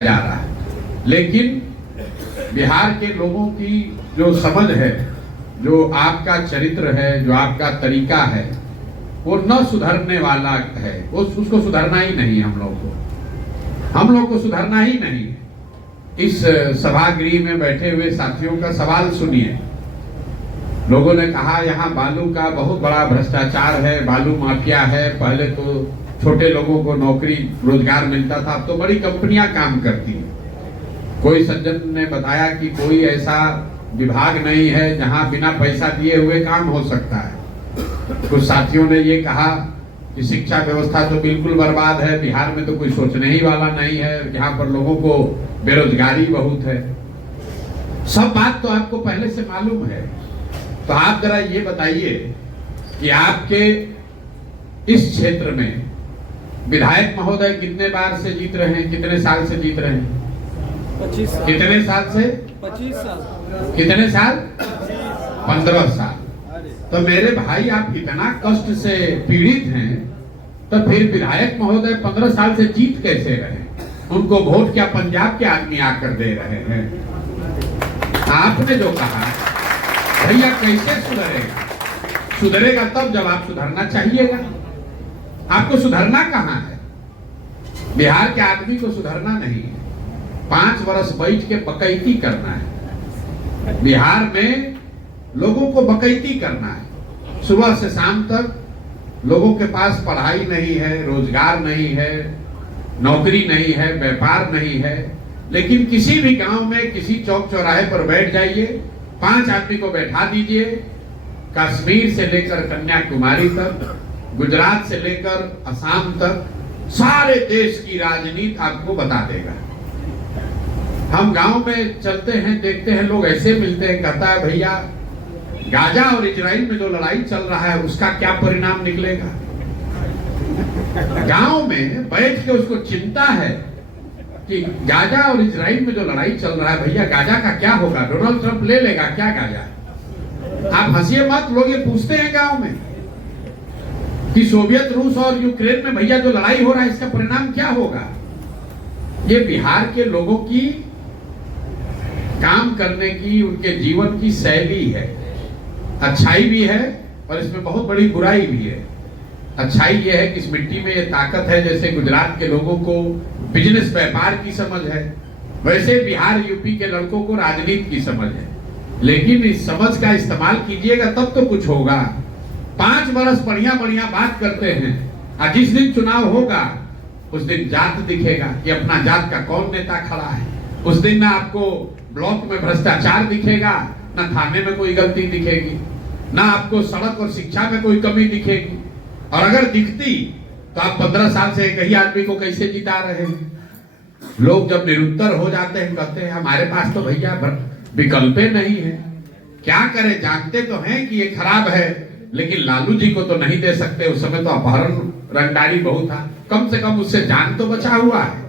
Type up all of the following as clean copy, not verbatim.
जा रहा है, लेकिन बिहार के लोगों की जो समझ है, जो आपका चरित्र है, जो आपका तरीका है, वो न सुधरने वाला है। उसको सुधरना ही नहीं। हम लोग को सुधरना ही नहीं है। इस सभागृह में बैठे हुए साथियों का सवाल सुनिए। लोगों ने कहा यहाँ बालू का बहुत बड़ा भ्रष्टाचार है, बालू माफिया है। पहले तो छोटे लोगों को नौकरी रोजगार मिलता था, अब तो बड़ी कंपनियां काम करती हैं। कोई सज्जन ने बताया कि कोई ऐसा विभाग नहीं है जहां बिना पैसा दिए हुए काम हो सकता है। कुछ साथियों ने ये कहा कि शिक्षा व्यवस्था तो बिल्कुल बर्बाद है, बिहार में तो कोई सोचने ही वाला नहीं है, यहाँ पर लोगों को बेरोजगारी बहुत है। सब बात तो आपको पहले से मालूम है। तो आप जरा ये बताइए कि आपके इस क्षेत्र में विधायक महोदय कितने बार से जीत रहे हैं, कितने साल से जीत रहे हैं? 25 साल। कितने साल से? 25 साल। कितने साल? 15 साल। तो मेरे भाई, आप इतना कष्ट से पीड़ित हैं, तो फिर विधायक महोदय 15 साल से जीत कैसे रहे? उनको वोट क्या पंजाब के आदमी आकर दे रहे हैं? आपने जो कहा भैया, कैसे सुधरेगा? सुधरेगा तब जब आप सुधरना चाहिएगा। आपको सुधरना कहाँ है? बिहार के आदमी को सुधरना नहीं है, 5 वर्ष बैठ के बकैती करना है। बिहार में लोगों को बकैती करना है। सुबह से शाम तक लोगों के पास पढ़ाई नहीं है, रोजगार नहीं है, नौकरी नहीं है, व्यापार नहीं है। लेकिन किसी भी गांव में किसी चौक चौराहे पर बैठ जाइए, 5 आदमी को बैठा दीजिए, कश्मीर से लेकर कन्याकुमारी तक, गुजरात से लेकर असम तक, सारे देश की राजनीति आपको बता देगा। हम गांव में चलते हैं, देखते हैं, लोग ऐसे मिलते हैं, कहता है भैया गाजा और इजराइल में जो लड़ाई चल रहा है उसका क्या परिणाम निकलेगा? गांव में बैठ के उसको चिंता है कि गाजा और इजराइल में जो लड़ाई चल रहा है, भैया गाजा का क्या होगा? डोनाल्ड ट्रंप ले लेगा क्या गाजा? आप हंसिए मत। लोग ये पूछते हैं गांव में कि सोवियत रूस और यूक्रेन में भैया जो लड़ाई हो रहा है इसका परिणाम क्या होगा? ये बिहार के लोगों की काम करने की, उनके जीवन की शैली है। अच्छाई भी है और इसमें बहुत बड़ी बुराई भी है। अच्छाई ये है कि इस मिट्टी में ये ताकत है। जैसे गुजरात के लोगों को बिजनेस व्यापार की समझ है, वैसे बिहार यूपी के लड़कों को राजनीति की समझ है। लेकिन इस समझ का इस्तेमाल कीजिएगा तब तो कुछ होगा। 5 वर्ष बढ़िया बढ़िया बात करते हैं, और जिस दिन चुनाव होगा उस दिन जात दिखेगा कि अपना जात का कौन नेता खड़ा है। उस दिन ना आपको ब्लॉक में भ्रष्टाचार दिखेगा, ना थाने में कोई गलती दिखेगी, ना आपको सड़क और शिक्षा में कोई कमी दिखेगी। और अगर दिखती तो आप 15 साल से एक ही आदमी को कैसे जिता रहे हैं? लोग जब निरुत्तर हो जाते हैं, कहते हैं हमारे पास तो भैया विकल्प नहीं है। क्या करें? जानते तो हैं कि ये खराब है, लेकिन लालू जी को तो नहीं दे सकते। उस समय तो अपहरण रंगदारी बहुत था, कम से कम उससे जान तो बचा हुआ है।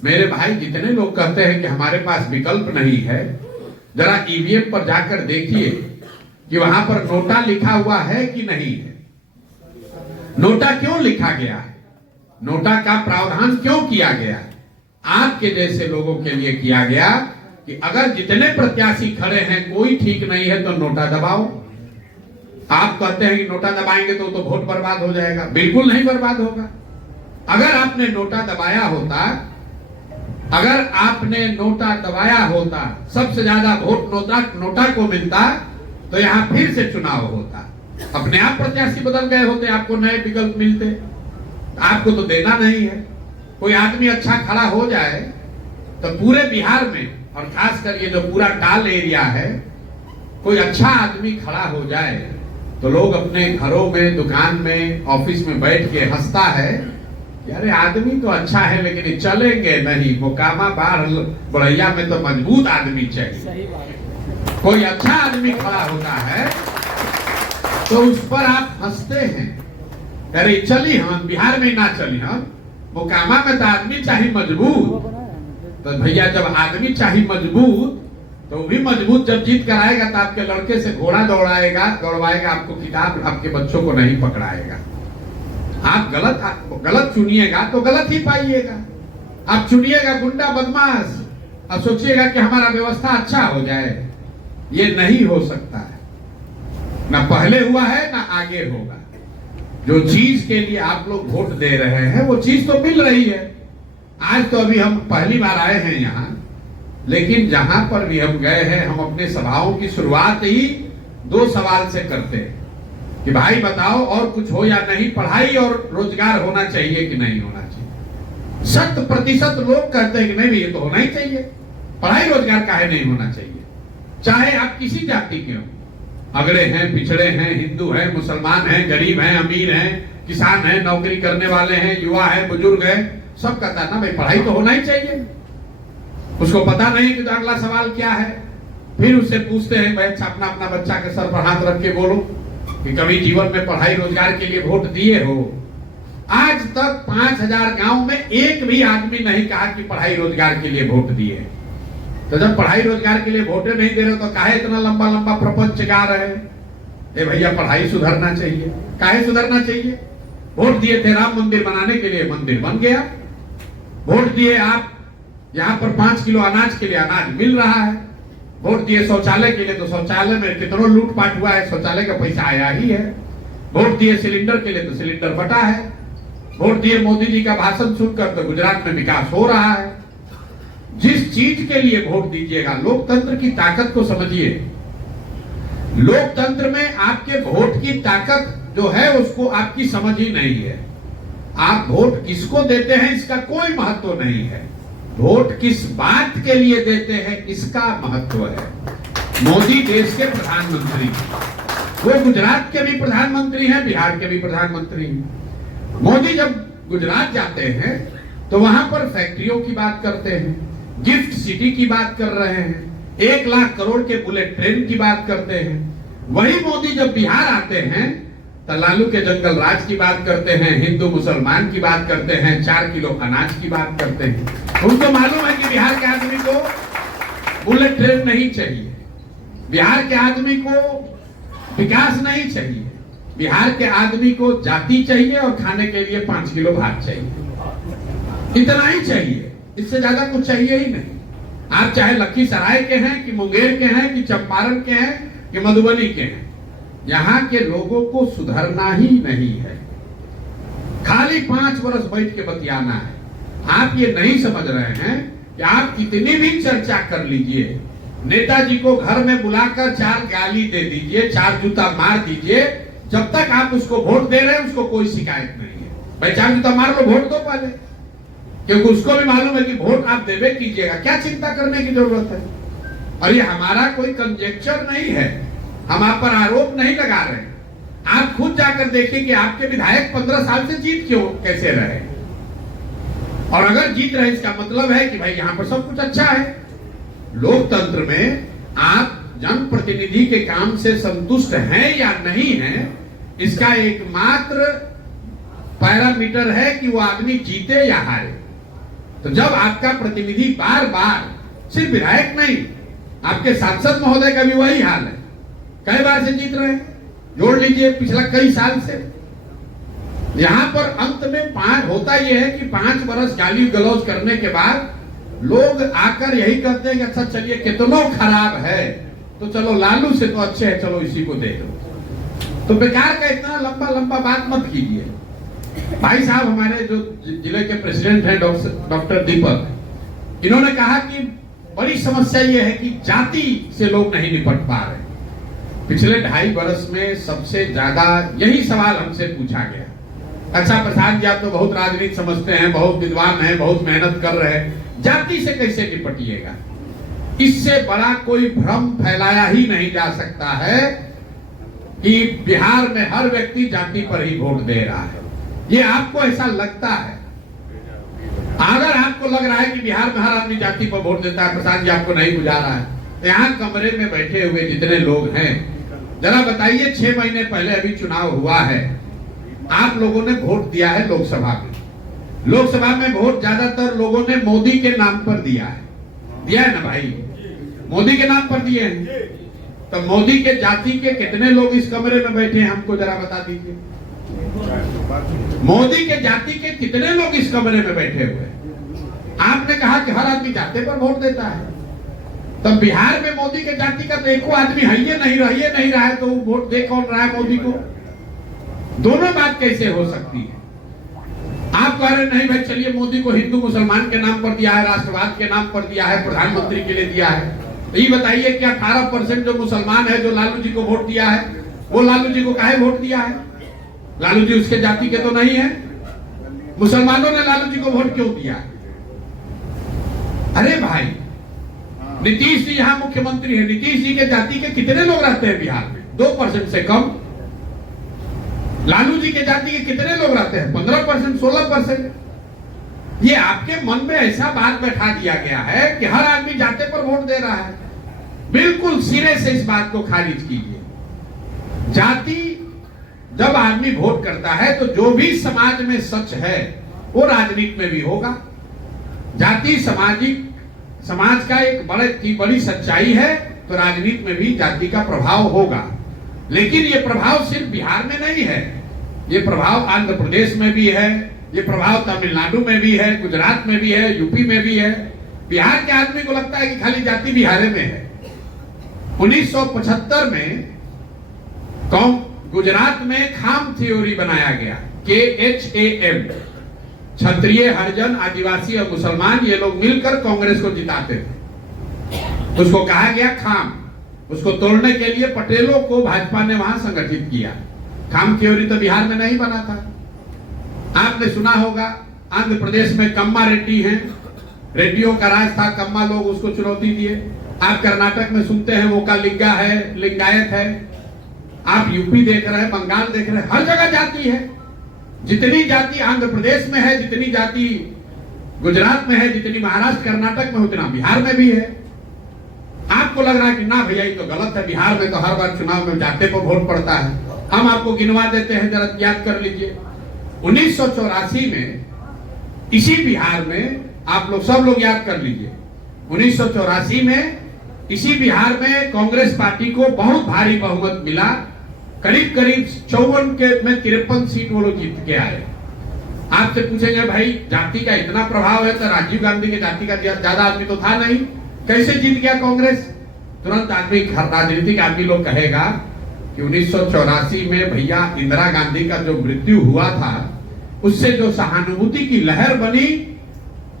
मेरे भाई, जितने लोग कहते हैं कि हमारे पास विकल्प नहीं है, जरा ईवीएम पर जाकर देखिए कि वहां पर नोटा लिखा हुआ है कि नहीं है। नोटा क्यों लिखा गया है? नोटा का प्रावधान क्यों किया गया? आपके जैसे लोगों के लिए किया गया कि अगर जितने प्रत्याशी खड़े हैं कोई ठीक नहीं है तो नोटा दबाओ। आप कहते हैं कि नोटा दबाएंगे तो वोट बर्बाद हो जाएगा। बिल्कुल नहीं बर्बाद होगा। अगर आपने नोटा दबाया होता, अगर आपने नोटा दबाया होता, सबसे ज्यादा वोट नोटा को मिलता, तो यहां फिर से चुनाव होता। अपने आप प्रत्याशी बदल गए होते, आपको नए विकल्प मिलते। आपको तो देना नहीं है। कोई आदमी अच्छा खड़ा हो जाए तो पूरे बिहार में, और खासकर ये जो पूरा टाल एरिया है, कोई अच्छा आदमी खड़ा हो जाए तो लोग अपने घरों में, दुकान में, ऑफिस में बैठ के हंसता है कि अरे आदमी तो अच्छा है, लेकिन चलेंगे नहीं। मोकामा बाढ़ बढ़ैया में तो मजबूत आदमी चाहिए। कोई अच्छा आदमी खड़ा होता है तो उस पर आप हंसते हैं, अरे चली हम बिहार में ना चली हम, मोकामा में तो आदमी चाहिए मजबूत। तो भैया, जब आदमी चाहिए मजबूत, तो वो भी मजबूत जब जीत कर आएगा तो आपके लड़के से घोड़ा दौड़ाएगा, आपको किताब आपके बच्चों को नहीं पकड़ाएगा। आप गलत चुनिएगा तो गलत ही पाइएगा। आप चुनिएगा गुंडा बदमाश और सोचिएगा कि हमारा व्यवस्था अच्छा हो जाए, ये नहीं हो सकता है। ना पहले हुआ है ना आगे होगा। जो चीज के लिए आप लोग वोट दे रहे हैं वो चीज तो मिल रही है। आज तो अभी हम पहली बार आए हैं यहाँ, लेकिन जहां पर भी हम गए हैं हम अपने सभाओं की शुरुआत ही 2 सवाल से करते हैं कि भाई बताओ और कुछ हो या नहीं, पढ़ाई और रोजगार होना चाहिए कि नहीं होना चाहिए। 100% लोग कहते हैं कि नहीं ये तो होना ही चाहिए, पढ़ाई रोजगार काहे नहीं होना चाहिए। चाहे आप किसी जाति के हो, अगड़े हैं, पिछड़े हैं, हिंदू हैं, मुसलमान हैं, गरीब हैं, अमीर हैं, किसान हैं, नौकरी करने वाले हैं, युवा हैं, बुजुर्ग हैं, सब कहता है ना भाई पढ़ाई तो होना ही चाहिए। उसको पता नहीं कि तो अगला सवाल क्या है। फिर उससे पूछते हैं भाई अपना अपना बच्चा के सर पर हाथ रख के बोलो कि कभी जीवन में पढ़ाई रोजगार के लिए वोट दिए हो। आज तक 5000 गांव में एक भी आदमी नहीं कहा कि पढ़ाई रोजगार के लिए वोट दिए। तो जब पढ़ाई रोजगार के लिए वोटे नहीं दे रहे तो काहे इतना लंबा लंबा प्रपंच गा रहे हैं? ए भैया पढ़ाई सुधरना चाहिए। काहे सुधरना चाहिए? वोट दिए थे राम मंदिर बनाने के लिए, मंदिर बन गया। वोट दिए आप यहाँ पर 5 किलो अनाज के लिए, अनाज मिल रहा है। वोट दिए शौचालय के लिए तो शौचालय में कितना लूटपाट हुआ है, शौचालय का पैसा आया ही है। वोट दिए सिलेंडर के लिए तो सिलेंडर बटा है। वोट दिए मोदी जी का भाषण सुनकर तो गुजरात में विकास हो रहा है। जिस चीज के लिए वोट दीजिएगा, लोकतंत्र की ताकत को समझिए। लोकतंत्र में आपके वोट की ताकत जो है उसको आपकी समझ ही नहीं है। आप वोट किसको देते हैं इसका कोई महत्व नहीं है, वोट किस बात के लिए देते हैं इसका महत्व है। मोदी देश के प्रधानमंत्री, वो गुजरात के भी प्रधानमंत्री हैं, बिहार के भी प्रधानमंत्री हैं। मोदी जब गुजरात जाते हैं तो वहां पर फैक्ट्रियों की बात करते हैं, गिफ्ट सिटी की बात कर रहे हैं, 1 लाख करोड़ के बुलेट ट्रेन की बात करते हैं। वही मोदी जब बिहार आते हैं तो लालू के जंगल राज की बात करते हैं, हिंदू मुसलमान की बात करते हैं, 4 किलो अनाज की बात करते हैं। उनको मालूम है कि बिहार के आदमी को बुलेट ट्रेन नहीं चाहिए, बिहार के आदमी को विकास नहीं चाहिए, बिहार के आदमी को जाति चाहिए और खाने के लिए 5 किलो भात चाहिए। इतना ही चाहिए, इससे ज्यादा कुछ चाहिए ही नहीं। आप चाहे लखीसराय के हैं कि मुंगेर के हैं कि चंपारण के हैं कि मधुबनी के हैं, यहाँ के लोगों को सुधरना ही नहीं है, खाली 5 वर्ष बैठ के बतियाना है। आप ये नहीं समझ रहे हैं कि आप कितनी भी चर्चा कर लीजिए, नेताजी को घर में बुलाकर 4 गाली दे दीजिए, 4 जूता मार दीजिए, जब तक आप उसको वोट दे रहे हैं उसको कोई शिकायत नहीं है। भाई 4 जूता मार लो, वोट दो पहले, क्योंकि उसको भी मालूम है कि वोट आप देवे कीजिएगा, क्या चिंता करने की जरूरत है। और ये हमारा कोई कंजेक्चर नहीं है, हम आप पर आरोप नहीं लगा रहे। आप खुद जाकर देखिए कि आपके विधायक 15 साल से जीत क्यों कैसे रहे, और अगर जीत रहे इसका मतलब है कि भाई यहाँ पर सब कुछ अच्छा है। लोकतंत्र में आप जनप्रतिनिधि के काम से संतुष्ट हैं या नहीं हैं, इसका एकमात्र पैरामीटर है कि वो आदमी जीते या हारे। तो जब आपका प्रतिनिधि बार बार, सिर्फ विधायक नहीं, आपके सांसद महोदय का भी वही हाल है, कई बार से जीत रहे हैं, जोड़ लीजिए पिछला कई साल से। यहां पर अंत में 5 होता यह है कि 5 वर्ष गाली गलौज करने के बाद लोग आकर यही कहते हैं कि अच्छा चलिए कितना खराब है तो चलो लालू से तो अच्छे है, चलो इसी को दे दो। तो बेकार का इतना लंबा लंबा बात मत कीजिए। भाई साहब हमारे जो जिले के प्रेसिडेंट हैं डॉक्टर दीपक, इन्होंने कहा कि बड़ी समस्या ये है कि जाति से लोग नहीं निपट पा रहे। पिछले 2.5 वर्ष में सबसे ज्यादा यही सवाल हमसे पूछा गया। अच्छा प्रसाद जी, आप तो बहुत राजनीति समझते हैं, बहुत विद्वान हैं, बहुत मेहनत कर रहे हैं, जाति से कैसे निपटिएगा? इससे बड़ा कोई भ्रम फैलाया ही नहीं जा सकता है कि बिहार में हर व्यक्ति जाति पर ही वोट दे रहा है। ये आपको ऐसा लगता है। अगर आपको लग रहा है कि बिहार में हर आदमी जाति पर वोट देता है, प्रसाद जी आपको नहीं बुझा रहा है, यहाँ कमरे में बैठे हुए जितने लोग हैं, जरा बताइए 6 महीने पहले अभी चुनाव हुआ है, आप लोगों ने वोट दिया है लोकसभा में। लोकसभा में वोट ज्यादातर लोगों ने मोदी के नाम पर दिया है ना भाई, मोदी के नाम पर दिए हैं। तो मोदी के जाति के कितने लोग इस कमरे में बैठे हैं, हमको जरा बता दीजिए। मोदी के जाति के कितने लोग इस कमरे में बैठे हुए हैं? आपने कहा कि हर आदमी जाति पर वोट देता है, तब बिहार में मोदी के जाति का तो एको आदमी है ही नहीं रहा है, तो वोट दे कौन रहा है मोदी को? दोनों बात कैसे हो सकती है? आप कह रहे नहीं भाई चलिए मोदी को हिंदू मुसलमान के नाम पर दिया है, राष्ट्रवाद के नाम पर दिया है, प्रधानमंत्री के लिए दिया है। ये बताइए कि 18% जो मुसलमान है जो लालू जी को वोट दिया है, वो लालू जी को काहे वोट दिया है? लालू जी उसके जाति के तो नहीं है। मुसलमानों ने लालू जी को वोट क्यों दिया? अरे भाई, नीतीश जी यहाँ मुख्यमंत्री है, नीतीश जी के जाति के कितने लोग रहते हैं बिहार में? 2% से कम। लालू जी के जाति के कितने लोग रहते हैं? 15%, 16%। ये आपके मन में ऐसा बात बैठा दिया गया है कि हर आदमी जाति पर वोट दे रहा है। बिल्कुल सिरे से इस बात को खारिज कीजिए। जाति जब आदमी वोट करता है तो जो भी समाज में सच है वो राजनीति में भी होगा। जाति समाज का एक बड़ी सच्चाई है, तो राजनीति में भी जाति का प्रभाव होगा। लेकिन ये प्रभाव सिर्फ बिहार में नहीं है, ये प्रभाव आंध्र प्रदेश में भी है, ये प्रभाव तमिलनाडु में भी है, गुजरात में भी है, यूपी में भी है। बिहार के आदमी को लगता है कि खाली जाति बिहार में है। 1975 में गुजरात में खाम थ्योरी बनाया गया, KHAM, क्षत्रिय, हरिजन, आदिवासी और मुसलमान, ये लोग मिलकर कांग्रेस को जिताते थे। उसको कहा गया खाम। उसको तोड़ने के लिए पटेलों को भाजपा ने वहां संगठित किया। खाम थ्योरी तो बिहार में नहीं बना था। आपने सुना होगा आंध्र प्रदेश में कम्मा रेड्डी हैं, रेड्डियों का राज था, कम्मा लोग उसको चुनौती दिए। आप कर्नाटक में सुनते हैं वोकालिंगा है, लिंगायत है। आप यूपी देख रहे हैं, बंगाल देख रहे हैं, हर जगह जाति है। जितनी जाति आंध्र प्रदेश में है, जितनी जाति गुजरात में है, जितनी महाराष्ट्र कर्नाटक में, उतना बिहार में भी है। आपको लग रहा है कि ना भैया ये तो गलत है, बिहार में तो हर बार चुनाव में जाति पर वोट पड़ता है। हम आपको गिनवा देते हैं, जरा याद कर लीजिए। 1984 में इसी बिहार में, आप लोग सब लोग याद कर लीजिए, 1984 में इसी बिहार में कांग्रेस पार्टी को बहुत भारी बहुमत मिला। करीब 54 के में 53 सीट वो लोग जीत के आए। आपसे पूछेंगे भाई जाति का इतना प्रभाव है तो राजीव गांधी के जाति का ज्यादा आदमी तो था नहीं, कैसे जीत गया कांग्रेस? तुरंत आदमी, राजनीतिक आदमी लोग कहेगा कि 1984 में भैया इंदिरा गांधी का जो मृत्यु हुआ था, उससे जो सहानुभूति की लहर बनी,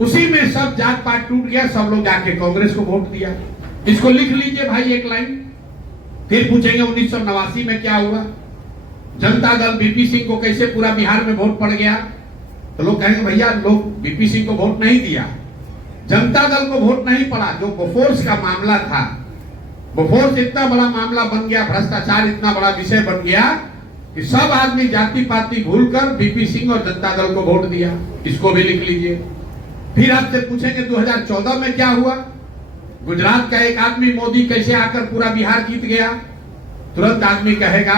उसी में सब जात पात टूट गया, सब लोग जाके कांग्रेस को वोट दिया। इसको लिख लीजिए भाई एक लाइन। फिर पूछेंगे 1989 में क्या हुआ? जनता दल बीपी सिंह को कैसे पूरा बिहार में वोट पड़ गया? तो लोग कहेंगे भैया लोग बीपी सिंह को वोट नहीं दिया, जनता दल को वोट नहीं पड़ा। जो बोफोर्स का मामला था, बोफोर्स इतना बड़ा मामला बन गया, भ्रष्टाचार इतना बड़ा विषय बन गया कि सब आदमी जाति पाति भूलकर बीपी सिंह और जनता दल को वोट दिया। इसको भी लिख लीजिए। फिर आपसे पूछेंगे 2014 में क्या हुआ? गुजरात का एक आदमी मोदी कैसे आकर पूरा बिहार जीत गया? तुरंत आदमी कहेगा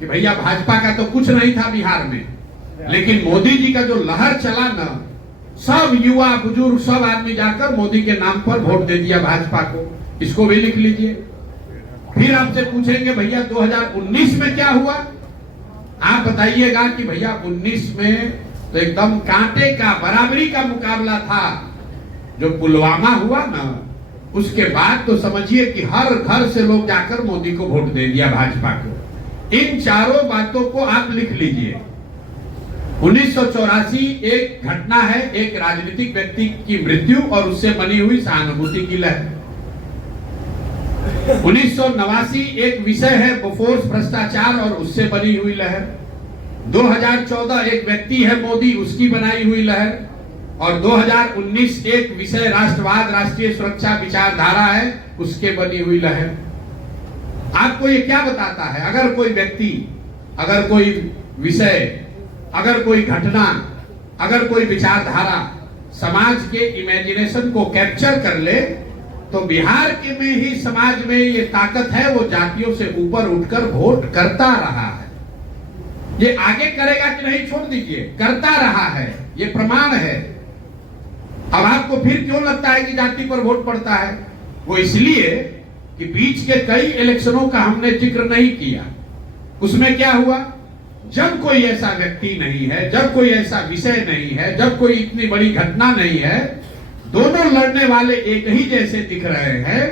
कि भैया भाजपा का तो कुछ नहीं था बिहार में, लेकिन मोदी जी का जो लहर चला ना, सब युवा बुजुर्ग सब आदमी जाकर मोदी के नाम पर वोट दे दिया भाजपा को। इसको भी लिख लीजिए। फिर आपसे पूछेंगे भैया 2019 में क्या हुआ? आप बताइएगा कि भैया 19 में तो एकदम कांटे का बराबरी का मुकाबला था। जो पुलवामा हुआ ना, उसके बाद तो समझिए कि हर घर से लोग जाकर मोदी को वोट दे दिया, भाजपा को। इन चारों बातों को आप लिख लीजिए। 1984 एक घटना है, एक राजनीतिक व्यक्ति की मृत्यु और उससे बनी हुई सहानुभूति की लहर। 1989 एक विषय है बोफोर्स भ्रष्टाचार और उससे बनी हुई लहर। 2014 एक व्यक्ति है मोदी, उसकी बनाई हुई लहर। और 2019 एक विषय राष्ट्रवाद, राष्ट्रीय सुरक्षा विचारधारा है, उसके बनी हुई लहर। आपको ये क्या बताता है? अगर कोई व्यक्ति, अगर कोई विषय, अगर कोई घटना, अगर कोई विचारधारा समाज के इमेजिनेशन को कैप्चर कर ले, तो बिहार के में ही समाज में ये ताकत है, वो जातियों से ऊपर उठकर वोट करता रहा है। ये आगे करेगा कि नहीं छोड़ दीजिए, करता रहा है, ये प्रमाण है। अब आपको फिर क्यों लगता है कि जाति पर वोट पड़ता है? वो इसलिए कि बीच के कई इलेक्शनों का हमने जिक्र नहीं किया। उसमें क्या हुआ? जब कोई ऐसा व्यक्ति नहीं है, जब कोई ऐसा विषय नहीं है, जब कोई इतनी बड़ी घटना नहीं है, दोनों लड़ने वाले एक ही जैसे दिख रहे हैं,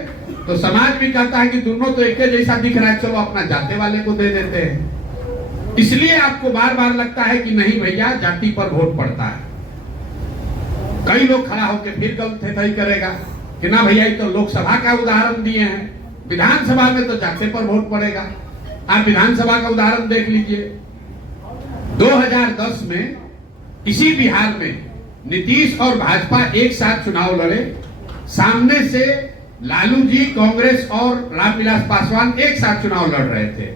तो समाज भी कहता है कि दोनों तो एक ही जैसा दिख रहा है, चलो अपना जाते वाले को दे देते हैं। इसलिए आपको बार बार लगता है कि नहीं भैया जाति पर वोट पड़ता है। कई लोग खड़ा होकर फिर गलत ही करेगा कि ना भैया ये तो लोकसभा का उदाहरण दिए हैं, विधानसभा में तो जाते पर वोट पड़ेगा। आप विधानसभा का उदाहरण देख लीजिए। 2010 में इसी बिहार में नीतीश और भाजपा एक साथ चुनाव लड़े। सामने से लालू जी, कांग्रेस और रामविलास पासवान एक साथ चुनाव लड़ रहे थे।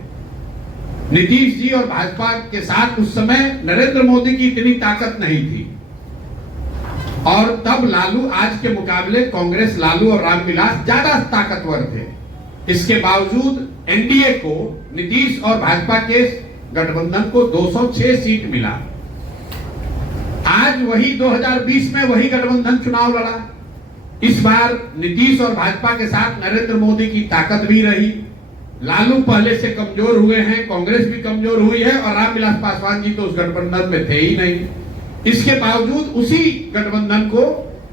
नीतीश जी और भाजपा के साथ उस समय नरेंद्र मोदी की इतनी ताकत नहीं थी, और तब लालू आज के मुकाबले कांग्रेस, लालू और रामविलास ज्यादा ताकतवर थे। इसके बावजूद एनडीए को, नीतीश और भाजपा के गठबंधन को 206 सीट मिला। आज वही 2020 में वही गठबंधन चुनाव लड़ा। इस बार नीतीश और भाजपा के साथ नरेंद्र मोदी की ताकत भी रही। लालू पहले से कमजोर हुए हैं, कांग्रेस भी कमजोर हुई है, और रामविलास पासवान जी तो उस गठबंधन में थे ही नहीं। इसके बावजूद उसी गठबंधन को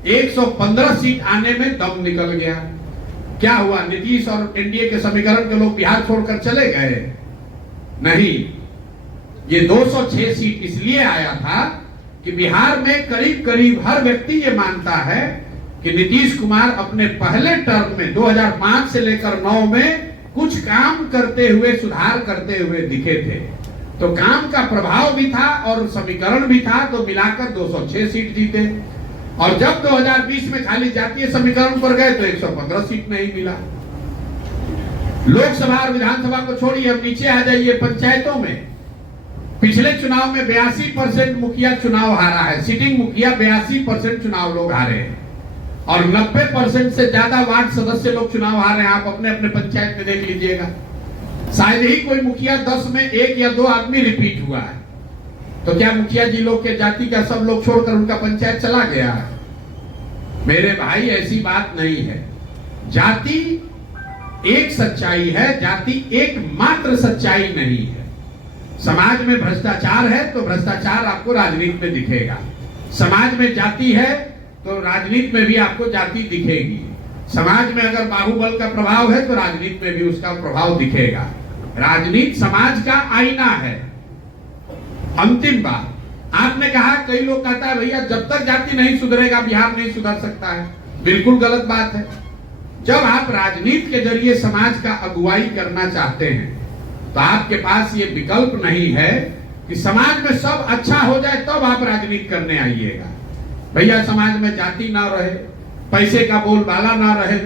115 सीट आने में दम निकल गया। क्या हुआ? नीतीश और एनडीए के समीकरण के लोग बिहार छोड़कर चले गए? नहीं, ये 206 सीट इसलिए आया था कि बिहार में करीब करीब हर व्यक्ति ये मानता है कि नीतीश कुमार अपने पहले टर्म में 2005 से लेकर 9 में कुछ काम करते हुए, सुधार करते हुए दिखे थे। तो काम का प्रभाव भी था और समीकरण भी था, तो मिलाकर 206 सीट जीते। और जब 2020 में खाली जातीय समीकरण पर गए तो 115 सीट नहीं मिला। लोकसभा और विधानसभा को छोड़िए, अब नीचे आ जाइए पंचायतों में। पिछले चुनाव में 82% मुखिया चुनाव हारा है, सिटिंग मुखिया 82% चुनाव लोग हारे हैं, और 90% से ज्यादा वार्ड सदस्य लोग चुनाव हारे हैं। आप अपने अपने पंचायत में देख लीजिएगा। शायद ही कोई मुखिया 10 में 1 या 2 आदमी रिपीट हुआ है। तो क्या मुखिया जी लोग के जाति का सब लोग छोड़कर उनका पंचायत चला गया है? मेरे भाई, ऐसी बात नहीं है। जाति एक सच्चाई है, जाति एकमात्र सच्चाई नहीं है। समाज में भ्रष्टाचार है तो भ्रष्टाचार आपको राजनीति में दिखेगा। समाज में जाति है तो राजनीति में भी आपको जाति दिखेगी। समाज में अगर बाहुबल का प्रभाव है तो राजनीति में भी उसका प्रभाव दिखेगा। राजनीति समाज का आईना है। अंतिम बात, आपने कहा, कई लोग कहता है भैया जब तक जाति नहीं सुधरेगा बिहार नहीं सुधर सकता है। बिल्कुल गलत बात है। जब आप राजनीति के जरिए समाज का अगुवाई करना चाहते हैं तो आपके पास ये विकल्प नहीं है कि समाज में सब अच्छा हो जाए तब आप राजनीति करने आइएगा। भैया समाज में जाति ना रहे, पैसे का बोलबाला ना रहे,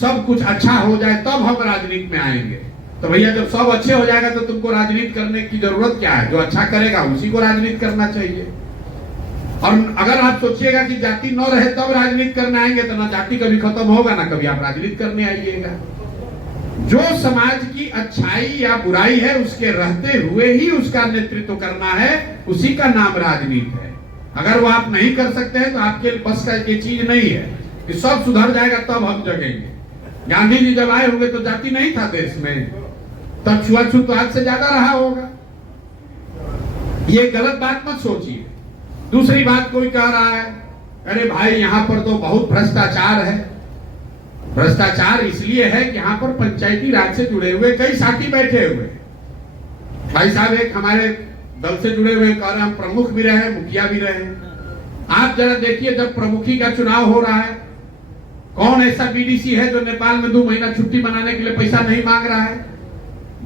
सब कुछ अच्छा हो जाए तब हम राजनीति में आएंगे। तो भैया जब सब अच्छे हो जाएगा तो तुमको राजनीति करने की जरूरत क्या है? जो अच्छा करेगा उसी को राजनीति करना चाहिए। और अगर आप सोचिएगा कि जाति न रहे तब राजनीति करने आएंगे तो ना जाति कभी खत्म होगा ना कभी आप राजनीति करने आइएगा। जो समाज की अच्छाई या बुराई है उसके रहते हुए ही उसका नेतृत्व करना है, उसी का नाम राजनीति है। अगर वो आप नहीं कर सकते हैं तो आपके बस का ये चीज नहीं है कि सब सुधर जाएगा तब हम जगेंगे। गांधी जी जब आए होंगे तो जाति नहीं था देश में, तब छुआछूत तो आज से ज्यादा रहा होगा। ये गलत बात मत सोचिए। दूसरी बात, कोई कह रहा है अरे भाई यहाँ पर तो बहुत भ्रष्टाचार है। भ्रष्टाचार इसलिए है कि यहाँ पर पंचायती राज से जुड़े हुए कई साथी बैठे हुए। भाई साहब एक हमारे दल से जुड़े हुए कह रहे हम प्रमुख भी रहे, मुखिया भी रहे। आप जरा देखिए, जब प्रमुखी का चुनाव हो रहा है, कौन ऐसा बीडीसी है जो नेपाल में 2 महीना छुट्टी मनाने के लिए पैसा नहीं मांग रहा है?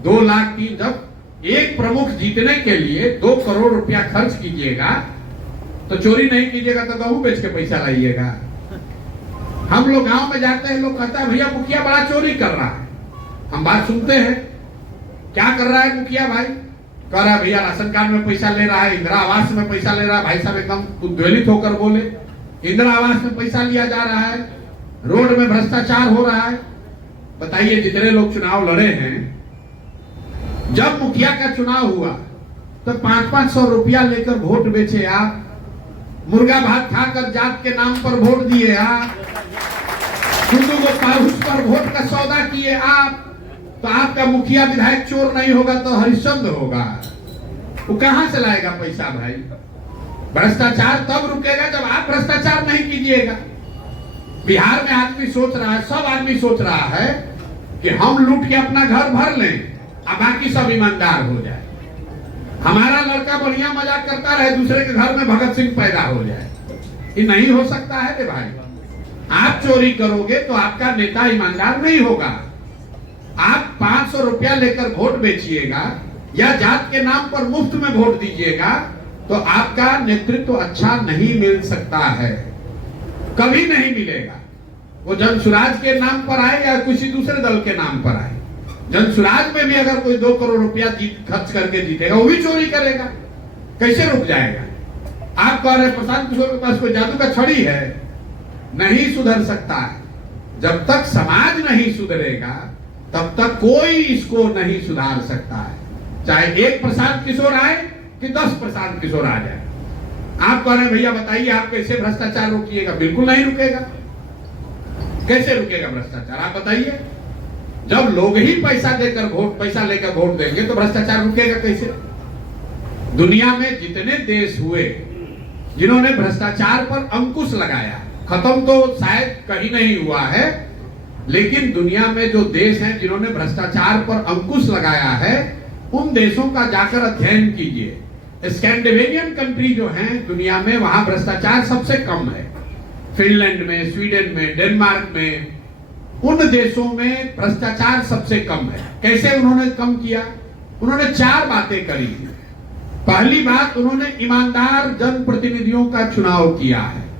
2 लाख 3, जब एक प्रमुख जीतने के लिए 2 करोड़ रुपया खर्च कीजिएगा तो चोरी नहीं कीजिएगा तो गेहूं बेच के पैसा लाइएगा। हम लोग गांव में जाते हैं, लोग कहता है भैया मुखिया बड़ा चोरी कर रहा है। हम बात सुनते हैं, क्या कर रहा है मुखिया भाई? कह रहा है भैया राशन कार्ड में पैसा ले रहा है, इंदिरा आवास में पैसा ले रहा है। भाई साहब एकदम उद्वेलित होकर बोले, इंदिरा आवास में पैसा लिया जा रहा है, रोड में भ्रष्टाचार हो रहा है। बताइए, जितने लोग चुनाव लड़े हैं, जब मुखिया का चुनाव हुआ तो 500-500 रुपया लेकर वोट बेचे आप, मुर्गा भात खाकर जात के नाम पर वोट दिए आप, हिंदू को पाहुस पर वोट का सौदा किए आप। तो आपका मुखिया विधायक चोर नहीं होगा तो हरिश्चंद्र होगा। वो कहां से लाएगा पैसा भाई? भ्रष्टाचार तब रुकेगा जब आप भ्रष्टाचार नहीं कीजिएगा। बिहार में आदमी सोच रहा है, सब आदमी सोच रहा है कि हम लूट के अपना घर भर लें और बाकी सब ईमानदार हो जाए। हमारा लड़का बढ़िया मजाक करता रहे, दूसरे के घर में भगत सिंह पैदा हो जाए। ये नहीं हो सकता है रे भाई। आप चोरी करोगे तो आपका नेता ईमानदार नहीं होगा। आप 500 रुपया लेकर वोट बेचिएगा या जात के नाम पर मुफ्त में वोट दीजिएगा तो आपका नेतृत्व अच्छा नहीं मिल सकता है, कभी नहीं मिलेगा। वो जन सुराज के नाम पर आए या किसी दूसरे दल के नाम पर आए, जन सुराज में भी अगर कोई 2 करोड़ रुपया खर्च करके जीतेगा वो भी चोरी करेगा, कैसे रुक जाएगा? आप कह रहे प्रशांत किशोर के पास कोई जादू का छड़ी है? नहीं सुधर सकता है। जब तक समाज नहीं सुधरेगा तब तक कोई इसको नहीं सुधार सकता है, चाहे 1 प्रशांत किशोर आए कि 10 प्रशांत किशोर आ जाए। आप कह रहे हैं भैया बताइए आप कैसे भ्रष्टाचार रोकिएगा? बिल्कुल नहीं रुकेगा। कैसे रुकेगा भ्रष्टाचार? आप बताइए। जब लोग ही पैसा लेकर वोट देंगे तो भ्रष्टाचार रुकेगा कैसे? दुनिया में जितने देश हुए जिन्होंने भ्रष्टाचार पर अंकुश लगाया, खत्म तो शायद कहीं नहीं हुआ है, लेकिन दुनिया में जो देश हैं जिन्होंने भ्रष्टाचार पर अंकुश लगाया है उन देशों का जाकर अध्ययन कीजिए। स्कैंडिनेवियन कंट्री जो हैं दुनिया में, वहां भ्रष्टाचार सबसे कम है। फिनलैंड में, स्वीडन में, डेनमार्क में, उन देशों में भ्रष्टाचार सबसे कम है। कैसे उन्होंने कम किया? उन्होंने 4 बातें करी। पहली बात, उन्होंने ईमानदार जनप्रतिनिधियों का चुनाव किया है।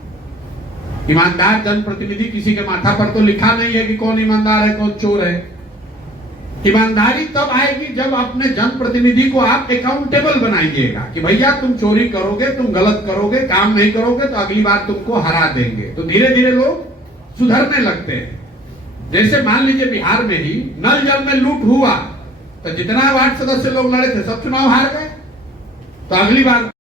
ईमानदार जनप्रतिनिधि, किसी के माथा पर तो लिखा नहीं है कि कौन ईमानदार है कौन चोर है। ईमानदारी तब आएगी जब अपने जनप्रतिनिधि को आप अकाउंटेबल बनाइएगा कि भैया तुम चोरी करोगे, तुम गलत करोगे, काम नहीं करोगे तो अगली बार तुमको हरा देंगे। तो धीरे धीरे लोग सुधरने लगते हैं। जैसे मान लीजिए बिहार में ही नल जल में लूट हुआ तो जितना वार्ड सदस्य लोग लड़े थे सब चुनाव हार गए। तो अगली बार